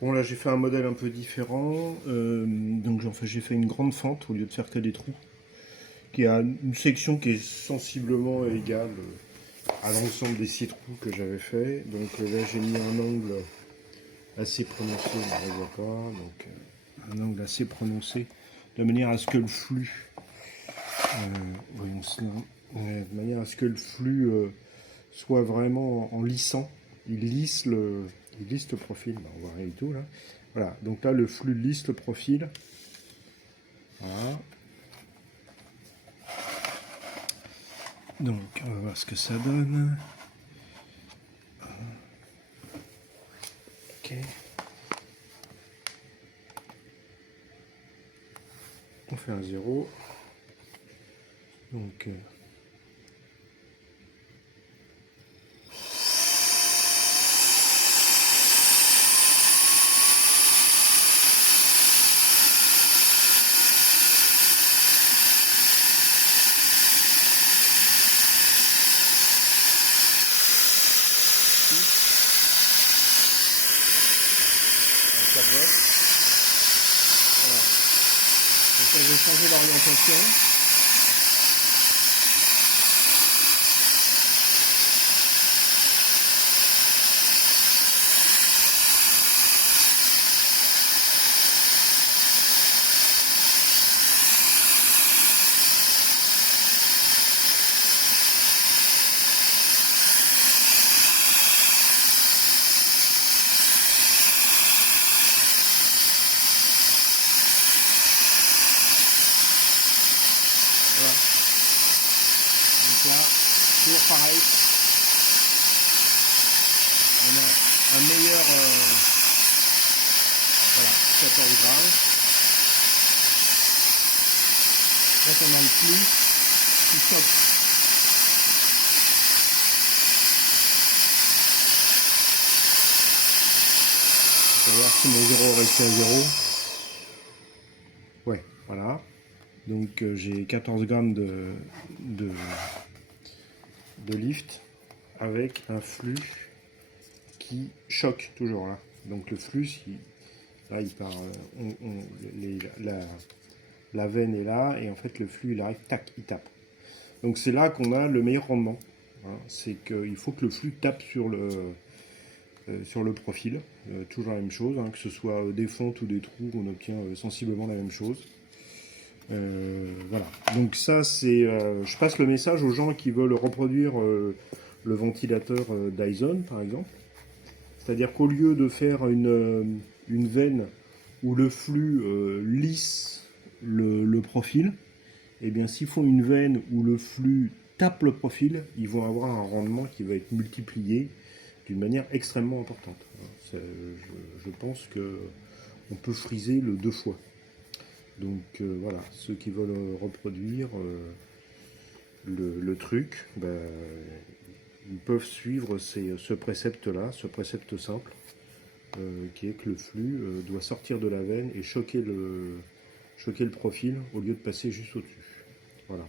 Bon là j'ai fait un modèle un peu différent, donc en fait, j'ai fait une grande fente au lieu de faire que des trous, qui a une section qui est sensiblement égale à l'ensemble des 6 trous que j'avais fait. Donc là j'ai mis un angle assez prononcé, on ne voit pas, donc un angle assez prononcé, de manière à ce que le flux, voyons cela, de manière à ce que le flux soit vraiment en lissant. Il lisse le profil. Ben, on voit rien du tout là. Voilà, donc là le flux lisse le profil. Voilà. Donc on va voir ce que ça donne. Ok. On fait un 0. Donc un 4 volts. Voilà. Donc là, je vais changer d'orientation. Voilà. Donc là, toujours pareil. On a un meilleur, voilà, 14 grammes. Quand on a le flux qui choque. On va voir si mon 0 reste à 0. Ouais, voilà. Donc j'ai 14 grammes de lift avec un flux qui choque toujours là. Donc le flux, là il part, la veine est là et en fait le flux il arrive, tac, il tape. Donc c'est là qu'on a le meilleur rendement. Hein. C'est qu'il faut que le flux tape sur le profil. Toujours la même chose, hein, que ce soit des fentes ou des trous, on obtient sensiblement la même chose. Voilà. Donc ça, c'est, je passe le message aux gens qui veulent reproduire le ventilateur Dyson, par exemple. C'est-à-dire qu'au lieu de faire une veine où le flux lisse le profil, eh bien, s'ils font une veine où le flux tape le profil, ils vont avoir un rendement qui va être multiplié d'une manière extrêmement importante. Je pense qu'on peut friser le 2 fois. Donc voilà, ceux qui veulent reproduire le truc, ben, ils peuvent suivre ce précepte-là, ce précepte simple, qui est que le flux doit sortir de la veine et choquer le profil au lieu de passer juste au-dessus. Voilà.